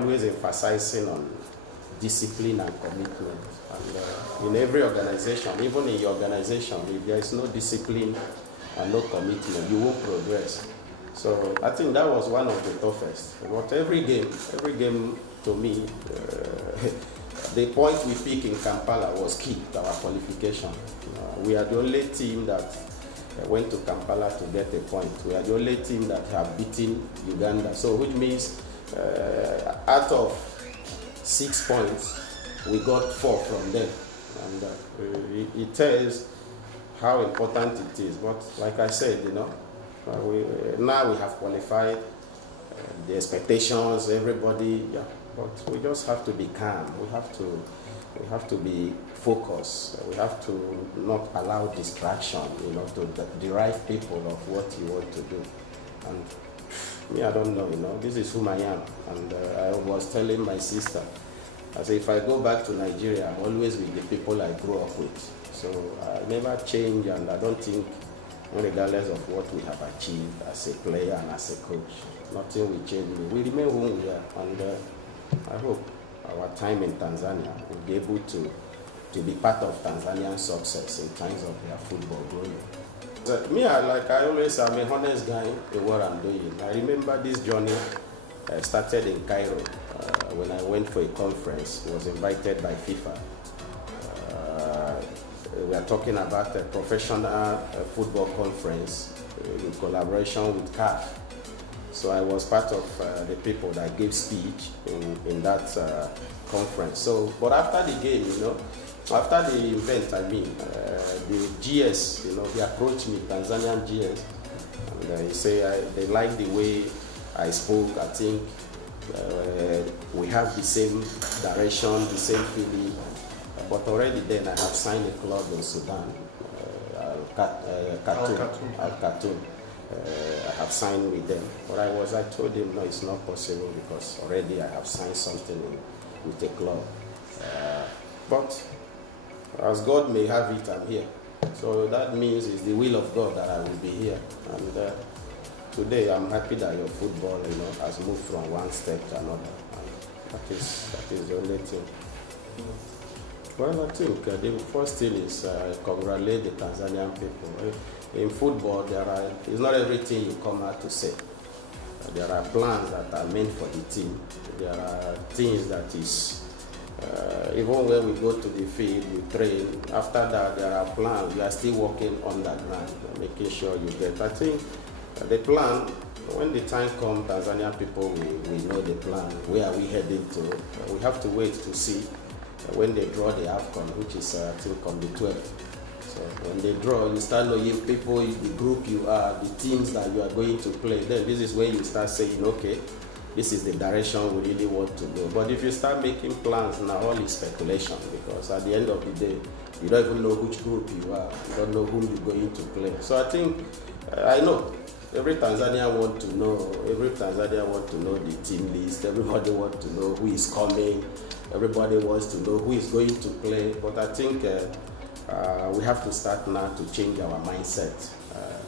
always emphasizing on discipline and commitment. And in every organization, even in your organization, if there is no discipline and no commitment, you won't progress. So I think that was one of the toughest. But every game to me, the point we picked in Kampala was key to our qualification. We are the only team that went to Kampala to get a point. We are the only team that have beaten Uganda. So which means out of 6 points, we got 4 from them. And it tells how important it is. But like I said, you know, now we have qualified, the expectations, everybody, yeah. But we just have to be calm. We have to be focused. We have to not allow distraction, you know, to derive people of what you want to do. And me, I don't know, you know, this is whom I am. And I was telling my sister, I said, if I go back to Nigeria, I'm always with the people I grew up with. So I never change, and I don't think, regardless of what we have achieved as a player and as a coach, nothing will change me. We remain who we are, and I hope our time in Tanzania will be able to be part of Tanzanian success in terms of their football growing. Me, I always am a honest guy in what I'm doing. I remember this journey started in Cairo when I went for a conference. I was invited by FIFA. We are talking about a professional football conference in collaboration with CAF. So I was part of the people that gave speech in that conference. So, but after the game, you know, after the event, I mean, the GS, you know, he approached me, Tanzanian GS, and he said they like the way I spoke. I think we have the same direction, the same feeling. But already then I have signed a club in Sudan, Khartoum. I have signed with them. But I told him, no, it's not possible because already I have signed something with a club. But as God may have it, I'm here. So that means it's the will of God that I will be here. And today I'm happy that your football, you know, has moved from one step to another. And that is the only thing. Well, I think the first thing is congratulate the Tanzanian people. In football, it's not everything you come out to say. There are plans that are meant for the team. There are things that is, even when we go to the field, we train. After that, there are plans. We are still working on that ground, making sure you get. I think the plan, when the time comes, Tanzanian people, we know the plan. Where are we heading to? We have to wait to see. When they draw the Afcon, which is I think on the 12th. So when they draw, you start knowing people, the group you are, the teams that you are going to play. Then this is when you start saying, okay, this is the direction we really want to go. But if you start making plans, now all is speculation, because at the end of the day, you don't even know which group you are. You don't know whom you're going to play. So I think, I know, every Tanzanian want to know, the team list. Everybody wants to know who is coming. Everybody wants to know who is going to play. But I think we have to start now to change our mindset.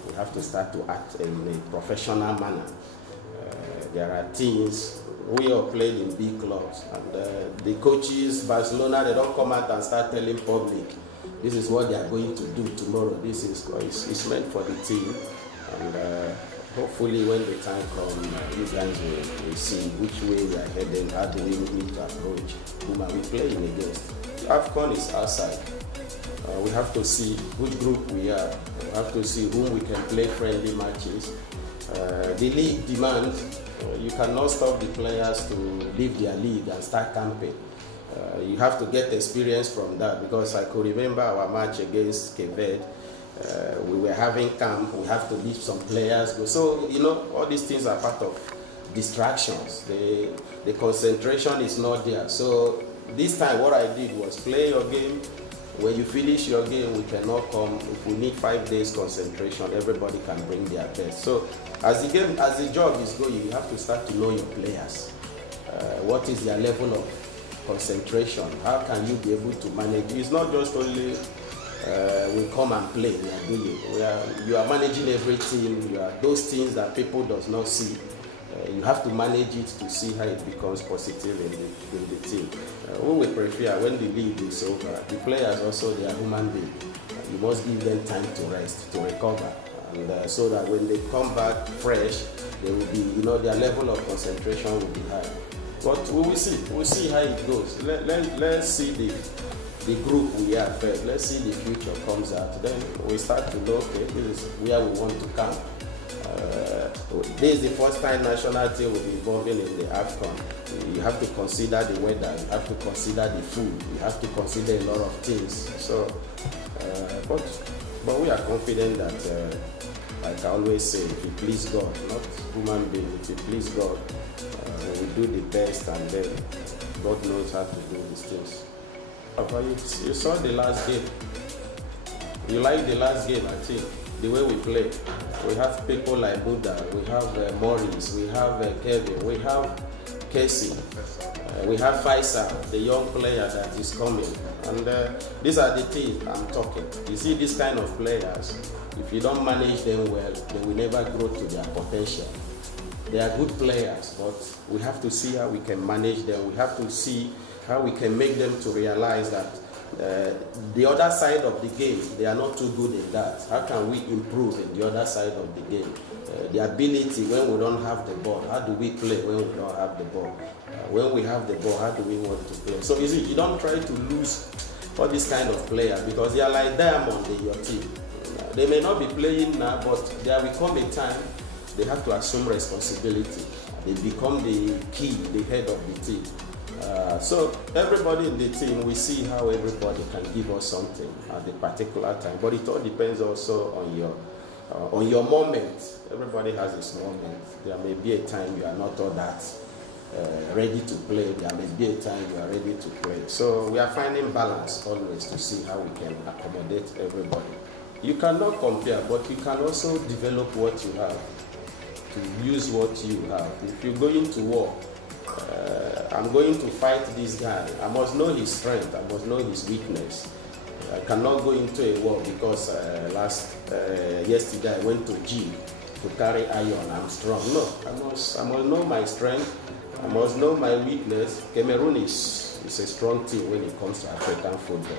We have to start to act in a professional manner. There are teams, we all played in big clubs, and the coaches, Barcelona, they don't come out and start telling public, this is what they are going to do tomorrow. This is it's meant for the team. And hopefully when the time comes, you guys will see which way we are heading, how do we need to approach, whom are we playing against. Afcon is outside. We have to see which group we are. We have to see whom we can play friendly matches. The league demands, you cannot stop the players to leave their league and start camping. You have to get experience from that, because I could remember our match against Cape Verde. We were having camp, we have to leave some players go. So, you know, all these things are part of distractions. The concentration is not there. So this time what I did was play your game. When you finish your game, we cannot come. If we need 5 days concentration, everybody can bring their best. So as the job is going, you have to start to know your players. What is their level of concentration? How can you be able to manage? It's not just only we come and play, we are doing. You are managing everything. You are those things that people does not see. You have to manage it to see how it becomes positive in the team. We will prefer when the league is over, the players also, they are human beings. You must give them time to rest, to recover, and so that when they come back fresh, they will be, their level of concentration will be high. But we will see. We'll see how it goes. Let's see the group we are first. Let's see the future comes out. Then we start to know, okay, this is where we want to come. This is the first time national team will be involving in the Afcon. You have to consider the weather, you have to consider the food, you have to consider a lot of things. So, but we are confident that, like I always say, if you please God, not human being, if you please God, we will do the best, and then God knows how to do these things. You saw the last game. You like the last game, I think. The way we play. We have people like Buddha, we have Maurice, we have Kevin, we have Kazi, we have Faisal, the young player that is coming. And these are the things I'm talking. You see, these kind of players, if you don't manage them well, they will never grow to their potential. They are good players, but we have to see how we can manage them. We have to see how we can make them to realize that the other side of the game, they are not too good in that. How can we improve in the other side of the game? The ability when we don't have the ball, how do we play when we don't have the ball? When we have the ball, how do we want to play? So you don't try to lose all these kind of players, because they are like diamond in your team. They may not be playing now, but there will come a time they have to assume responsibility. They become the key, the head of the team. So everybody in the team, we see how everybody can give us something at a particular time. But it all depends also on your moment. Everybody has his moment. There may be a time you are not all that ready to play. There may be a time you are ready to play. So we are finding balance always to see how we can accommodate everybody. You cannot compare, but you can also develop what you have, to use what you have. If you're going to war, I'm going to fight this guy. I must know his strength. I must know his weakness. I cannot go into a war because yesterday I went to gym to carry iron. I'm strong. No, I must know my strength. I must know my weakness. Cameroon is a strong team when it comes to African football.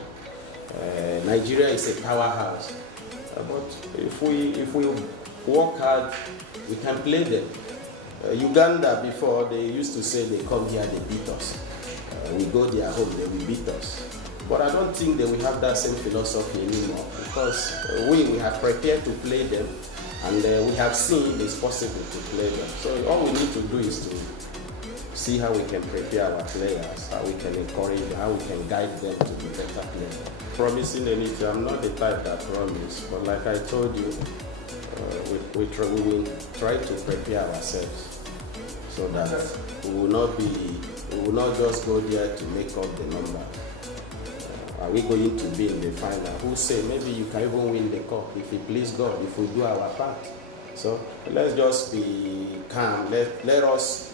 Nigeria is a powerhouse. But if we work hard, we can play them. Uganda, before, they used to say they come here, they beat us. We go their home, they will beat us. But I don't think they will have that same philosophy anymore, because we have prepared to play them, and we have seen it's possible to play them. So all we need to do is to see how we can prepare our players, how we can encourage them, how we can guide them to be better players. Promising anything, I'm not the type that promise, but like I told you, we will try to prepare ourselves so that we will not just go there to make up the number. Are we going to be in the final? Who say maybe you can even win the cup if it please God, if we do our part? So let's just be calm. Let us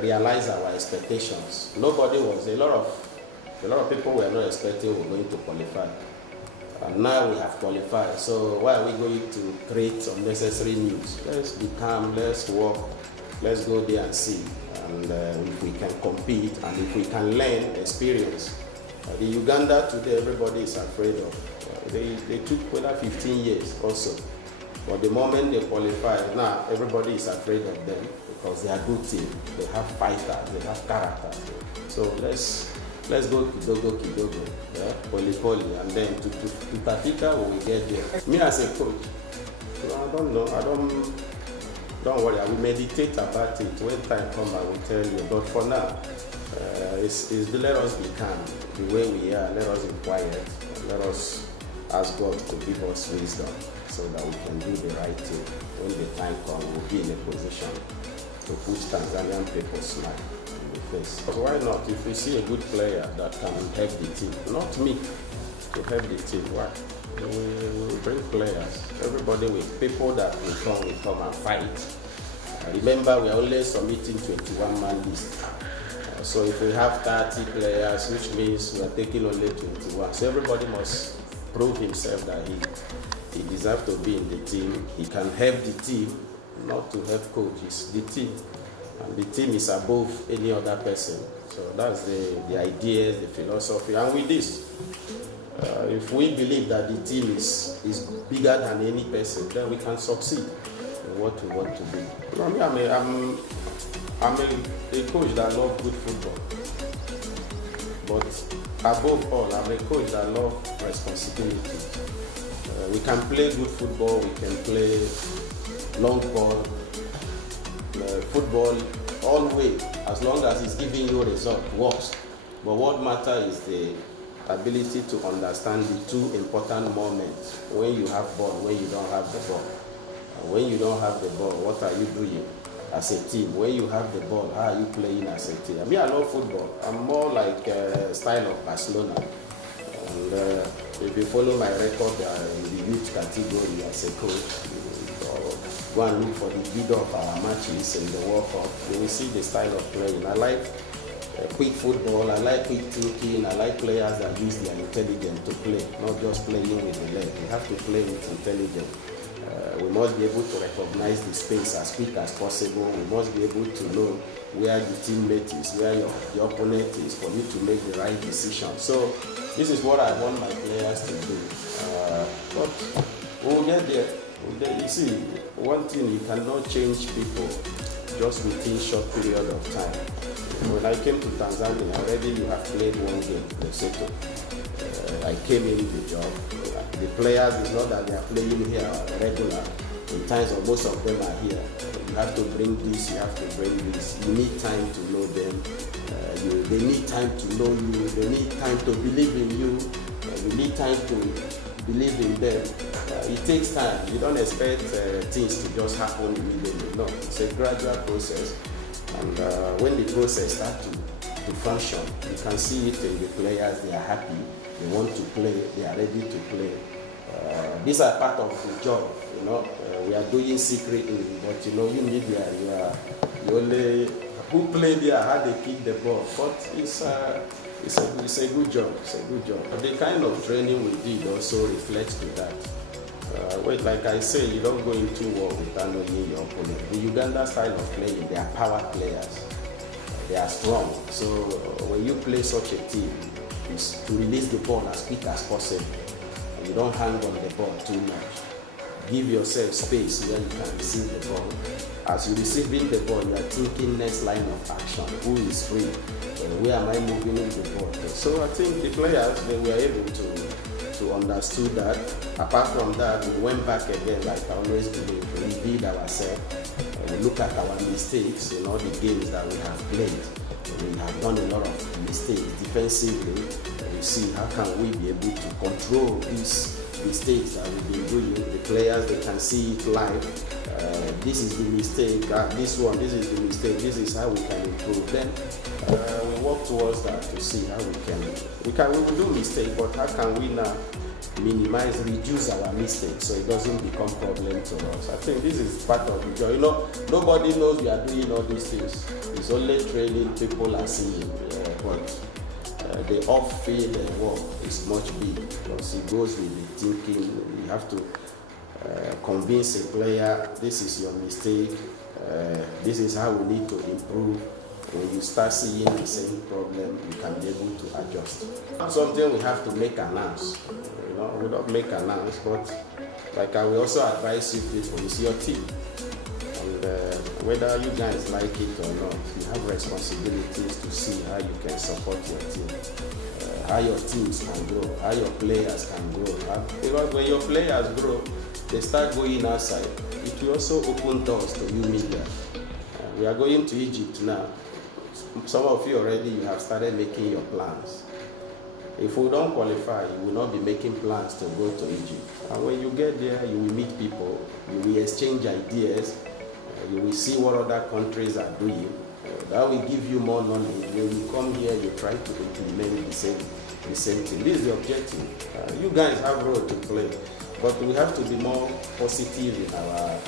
realize our expectations. Nobody was, a lot of people were not expecting we're going to qualify. And now we have qualified, so why are we going to create unnecessary news? Let's be calm, let's work, let's go there and see. And if we can compete, and if we can learn experience. The Uganda today, everybody is afraid of. They took 15 years also. But the moment they qualify, now everybody is afraid of them because they are good team. They have fighters, they have characters. So let's go Kidogo, yeah? Poli, and then to Tafika when we get there. Me as a coach, I don't know, don't worry, I will meditate about it. When time comes, I will tell you. But for now, let us be calm, the way we are, let us be quiet, let us ask God to give us wisdom so that we can do the right thing. When the time comes, we'll be in a position to put Tanzanian people smile in the face. But why not? If we see a good player that can help the team, not me, to help the team, why? We will bring players. Everybody with people that will come and fight. Remember, we are only submitting 21-man list. So if we have 30 players, which means we are taking only 21. So everybody must prove himself that he deserves to be in the team. He can help the team, not to help coaches, the team. And the team is above any other person. So that's the ideas, the philosophy. And with this, if we believe that the team is bigger than any person, then we can succeed in what we want to do. I mean, I'm a coach that loves good football. But above all, I'm a coach that loves responsibility. We can play good football, we can play long ball, football all way, as long as it's giving you a result, works. But what matters is the ability to understand the two important moments: when you have ball, when you don't have the ball. When you don't have the ball, what are you doing as a team? When you have the ball, how are you playing as a team? I mean, I love football. I'm more like style of Barcelona. And if you follow my record in the youth category as a coach, go and look for the video of our matches in the World Cup, you will see the style of playing. I like quick football, I like quick thinking, I like players that use their intelligence to play, not just playing with the leg. You have to play with intelligence. We must be able to recognize the space as quick as possible. We must be able to know where the teammate is, where the opponent is, for you to make the right decision. So this is what I want my players to do. But we'll get there. You see, one thing, you cannot change people just within a short period of time. When I came to Tanzania, already you have played one game, Fei Toto. I came in the job. The players, is not that they are playing here regular. In times of most of them are here. You have to bring this, you have to bring this. You need time to know them. They need time to know you. They need time to believe in you. You need time to believe in them. It takes time. You don't expect things to just happen immediately. No, it's a gradual process. And when the process starts to function, you can see it in the players. They are happy. They want to play. They are ready to play. These are part of the job. You know, we are doing secretly, but you know, you need you only who play there, how they kick the ball. But it's a good job. It's a good job. But the kind of training we did also reflects to that. Like I say, you don't go into war without knowing your opponent. The Uganda style of playing, they are power players. They are strong. So when you play such a team, is to release the ball as quick as possible. You don't hang on the ball too much. Give yourself space where you can receive the ball. As you're receiving the ball, you are thinking next line of action. Who is free? Where am I moving in the ball? So I think the players, they were able to understand that. Apart from that, we went back again, like I always do. We reviewed ourselves. We look at our mistakes in all the games that we have played. We have done a lot of mistakes defensively. You see, how can we be able to control these mistakes that we've been doing? The players, they can see it live. This is the mistake, this is the mistake, this is how we can improve. Then we work towards that to see how we will do mistakes, but how can we now minimize, reduce our mistakes so it doesn't become a problem to us. I think this is part of the job. You know, nobody knows we are doing all these things. It's only training people are seeing, but the off-field work is much big because it goes with the thinking. You have to convince a player, this is your mistake, this is how we need to improve. When you start seeing the same problem, you can be able to adjust. Something we have to make announce. You know, we don't make announce, but like I will also advise you people, it's your team. And whether you guys like it or not, you have responsibilities to see how you can support your team. How your teams can grow, how your players can grow. Because when your players grow, they start going outside. It will also open doors to you media. We are going to Egypt now. Some of you already, you have started making your plans. If we don't qualify, you will not be making plans to go to Egypt. And when you get there, you will meet people, you will exchange ideas, you will see what other countries are doing. That will give you more knowledge. When you come here, you try to implement the same thing. This is the objective. You guys have a role to play, but we have to be more positive in our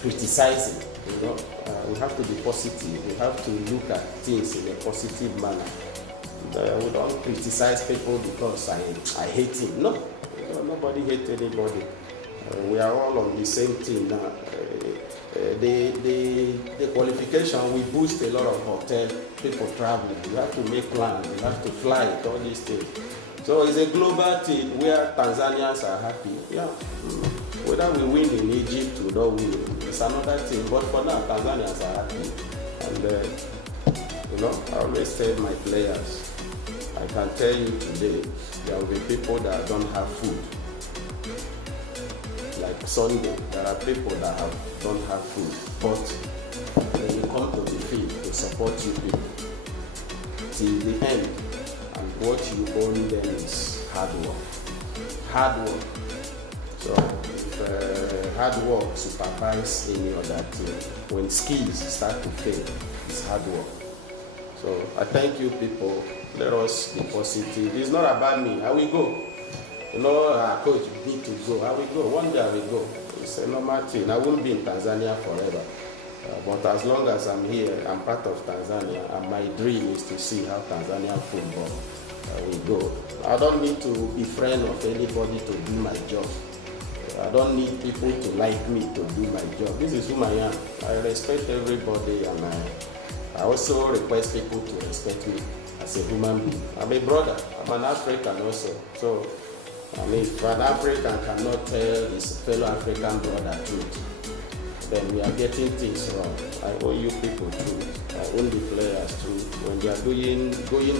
criticizing. You know, we have to be positive. We have to look at things in a positive manner. We don't criticize people because I hate him. No, nobody hates anybody. We are all on the same team now. the qualification will boost a lot of hotel people traveling. You have to make plans, you have to fly, all these things. So it's a global thing where Tanzanians are happy. Yeah. Whether we win in Egypt or not win, it's another thing. But for now, Tanzanians are happy. And I always tell my players, I can tell you today, there will be people that don't have food. Like Sunday, there are people that don't have food. But when you come to the field to support you people, till the end, and what you own them is hard work. Hard work. So if hard work supervises any other thing, when skills start to fail, it's hard work. So I thank you people. Let us be positive. It's not about me. I will go. Coach, you need to go. I will go. One day I will go. It's a normal thing. I won't be in Tanzania forever. But as long as I'm here, I'm part of Tanzania, and my dream is to see how Tanzanian football will go. I don't need to be friend of anybody to do my job. I don't need people to like me to do my job. This is who I am. I respect everybody, and I also request people to respect me as a human being. I'm a brother. I'm an African also. So, if an African cannot tell his fellow African brother truth, then we are getting things wrong. I owe you people truth. I owe the players truth. When they are going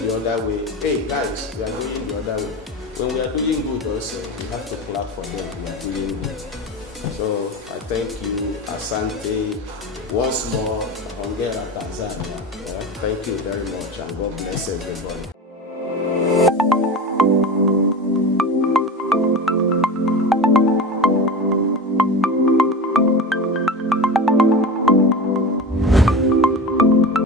the other way, hey guys, we are going the other way. When we are doing good also, we have to clap for them. We are doing good. So I thank you, Asante, once more, Hongera, Tanzania. Thank you very much, and God bless everybody.